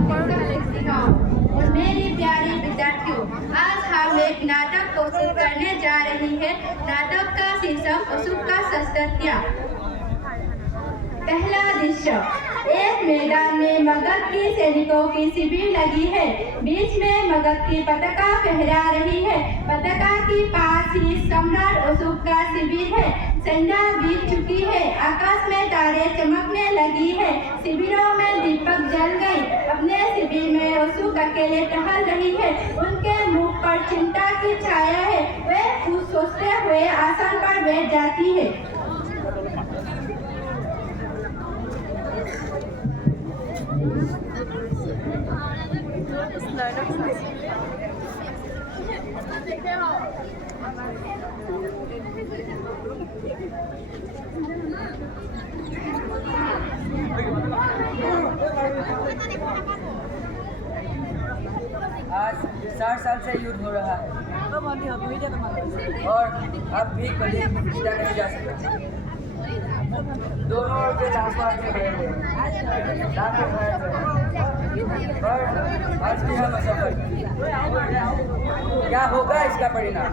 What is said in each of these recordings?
और मेरी प्यारी विद्यार्थियों, आज हम एक नाटक प्रस्तुत करने जा रही हैं। नाटक का शीर्षक अशोक का शस्त्रत्याग। पहला दृश्य। एक मैदान में मगध की सैनिकों की शिविर लगी है। बीच में मगध की पताका फहरा रही है। पताका के पास ही सम्राट अशोक का शिविर है। संध्या बीत चुकी है। आकाश में तारे चमकने लगी है। शिविरों में दीपक जल गई। अपने शिविर में अशोक अकेले टहल रही है। उनके मुख पर चिंता की छाया है। वे कुछ सोचते हुए आसन पर बैठ जाती है। आज 60 साल से युद्ध हो रहा है और अब भी कभी जीता नहीं जा सकता। दोनों ओर के लाश में गए हैं, पर आज भी हम असफल। क्या होगा इसका परिणाम?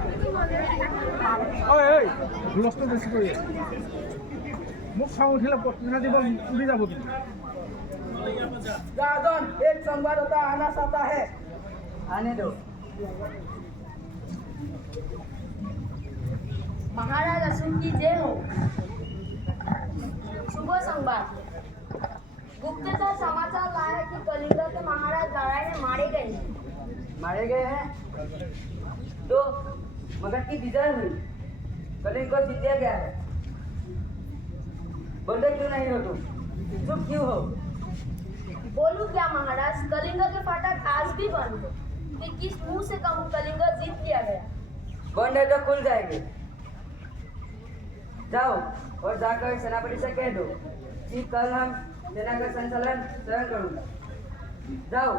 राजन, एक संवाददाता आना चाहता है। आने दो। महाराज अशोक की जय हो। शुभ संवाद। गुप्तचर समाचार लाया कि कलिंग के महाराज लड़ाई में मारे गए हैं। मारे गए हैं तो मगध की विजय हुई। कलिंग को जीत दिया गया है। बोलते क्यों नहीं हो तुम? चुप क्यों हो? बोलूं क्या महाराज? कलिंग के फाटक आज भी बंद है। कि किस मुंह से कहूं कलिंग जीत लिया गया? बंद है तो खुल जाएंगे। जाओ और जाकर सेनापति से कह दो कि कल हम सेना का संचालन स्वयं करूंगा। जाओ।